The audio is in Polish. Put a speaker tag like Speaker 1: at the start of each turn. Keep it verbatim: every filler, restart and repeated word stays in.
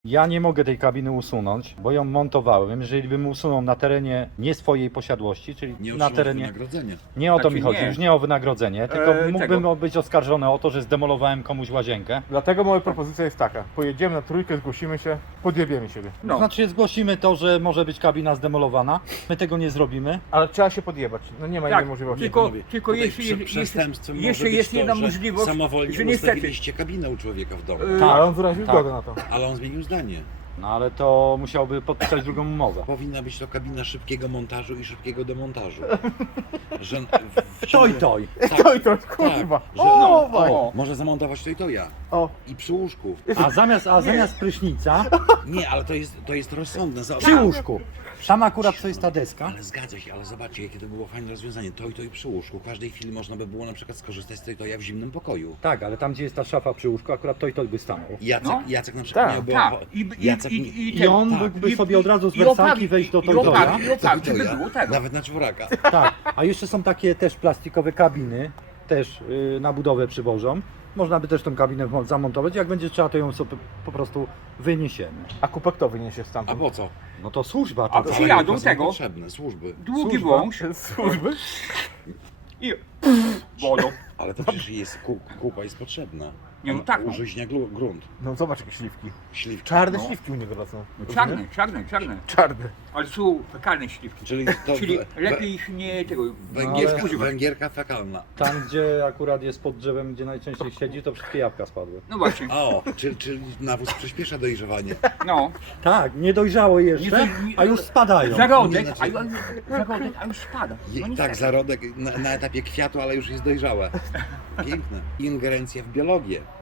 Speaker 1: Ja nie mogę tej kabiny usunąć, bo ją montowałem. Jeżeli bym usunął na terenie nie swojej posiadłości, czyli
Speaker 2: Nie
Speaker 1: na terenie...
Speaker 2: wynagrodzenia.
Speaker 1: Nie o to
Speaker 3: Znaczy
Speaker 1: mi chodzi,
Speaker 3: nie.
Speaker 1: już nie o wynagrodzenie, tylko
Speaker 3: Eee,
Speaker 1: mógłbym
Speaker 3: tego.
Speaker 1: być oskarżony o to, że zdemolowałem komuś łazienkę.
Speaker 4: Dlatego moja propozycja jest taka. Pojedziemy na trójkę, zgłosimy się, podjebiemy siebie.
Speaker 3: No.
Speaker 1: Znaczy zgłosimy to, że może być kabina zdemolowana. My tego nie zrobimy.
Speaker 4: Ale trzeba się podjebać. No nie ma
Speaker 3: Tak,
Speaker 4: innej możliwości.
Speaker 3: tylko-
Speaker 2: Panowie,
Speaker 3: tylko
Speaker 2: tutaj
Speaker 3: jeśli-
Speaker 2: przy-
Speaker 3: jeśli-
Speaker 2: przestępstwem może
Speaker 3: jeszcze
Speaker 2: być
Speaker 3: jest
Speaker 2: to,
Speaker 3: jedna
Speaker 2: że
Speaker 3: możliwość,
Speaker 2: samowolnie
Speaker 3: że niestety-
Speaker 2: ustawiliście kabinę u człowieka w domu,
Speaker 3: Yy,
Speaker 4: Tak, ale on wyraził
Speaker 1: tak.
Speaker 4: zgodę na to.
Speaker 2: ale on zmienił zdanie.
Speaker 1: No ale to musiałby podpisać drugą umowę.
Speaker 2: Powinna być to kabina szybkiego montażu i szybkiego demontażu. Że w, w
Speaker 1: Toj, toj.
Speaker 2: Tak,
Speaker 4: To i to, kurwa.
Speaker 2: tak, że,
Speaker 4: O,
Speaker 2: no,
Speaker 4: fajnie.
Speaker 2: o, może zamontować to i to ja.
Speaker 4: O,
Speaker 2: I przy łóżku.
Speaker 1: A zamiast, a zamiast prysznica,
Speaker 2: Nie, ale to jest, to jest rozsądne. Za-
Speaker 1: przy łóżku. Tam akurat co jest ta deska.
Speaker 2: Ale zgadza się, ale zobaczcie, jakie to było fajne rozwiązanie. To i to i przy łóżku. W każdej chwili można by było na przykład skorzystać z to i to ja w zimnym pokoju.
Speaker 1: Tak, ale tam gdzie jest ta szafa przy łóżku, akurat to i to by stanął.
Speaker 2: Jacek,
Speaker 3: No.
Speaker 2: Jacek na przykład
Speaker 4: Tak,
Speaker 2: miałby...
Speaker 3: Tak,
Speaker 2: ocho-
Speaker 3: i, i,
Speaker 2: Jacek
Speaker 3: i,
Speaker 2: mi-
Speaker 3: i,
Speaker 1: I on
Speaker 3: tak,
Speaker 1: mógłby
Speaker 3: i-
Speaker 1: sobie od razu z
Speaker 3: i
Speaker 1: wersalki
Speaker 3: oprawi-
Speaker 1: wejść do
Speaker 3: i
Speaker 1: Toyota.
Speaker 3: oprawi- I oprawi,
Speaker 2: to i
Speaker 3: żeby
Speaker 2: to
Speaker 3: było
Speaker 2: ja.
Speaker 3: tego.
Speaker 2: Nawet na czworaka.
Speaker 1: Tak, a jeszcze są takie też plastikowe kabiny, też yy, na budowę przywożą. Można by też tą kabinę wmo- zamontować, jak będzie trzeba, to ją sobie po prostu wyniesiemy.
Speaker 4: a kupek to wyniesie
Speaker 2: A
Speaker 4: stamtąd.
Speaker 2: po co?
Speaker 1: No to służba
Speaker 3: A
Speaker 1: to.
Speaker 3: przy-
Speaker 2: Ale
Speaker 3: Przyjadą
Speaker 2: to są
Speaker 3: tego.
Speaker 2: potrzebne, służby.
Speaker 3: Długi
Speaker 1: Służba.
Speaker 3: wąż
Speaker 4: Służby?
Speaker 3: i wodą.
Speaker 2: Ale to przecież jest, ku- kupa jest potrzebna.
Speaker 3: Nie, no
Speaker 2: On
Speaker 3: tak, no.
Speaker 2: Użyźnia glu- grunt.
Speaker 4: No zobacz jakie śliwki.
Speaker 2: Śliwki.
Speaker 4: Czarne
Speaker 3: No.
Speaker 4: śliwki u niego rosną.
Speaker 3: Czarne, czarne, czarne.
Speaker 4: Czarne.
Speaker 3: Ale są fekalne śliwki.
Speaker 2: Czyli to
Speaker 3: Czyli
Speaker 2: we-
Speaker 3: lepiej ich nie tego.
Speaker 2: Węgierka,
Speaker 1: ale-
Speaker 2: węgierka fekalna.
Speaker 1: Tam, gdzie akurat jest pod drzewem, gdzie najczęściej siedzi, to wszystkie jabłka spadły.
Speaker 3: No właśnie.
Speaker 2: O, czyli, czyli nawóz przyspiesza dojrzewanie.
Speaker 3: No.
Speaker 1: Tak, nie dojrzały jeszcze,
Speaker 3: Nie, nie-
Speaker 1: a już spadają.
Speaker 3: Zarodek,
Speaker 2: Nie,
Speaker 3: a,
Speaker 2: znaczy-
Speaker 3: a, zarodek, a już spada.
Speaker 2: Je,
Speaker 3: No
Speaker 2: tak,
Speaker 3: niestety.
Speaker 2: zarodek na, na etapie kwiatu, ale już jest dojrzałe. Piękne. Ingerencja w biologię.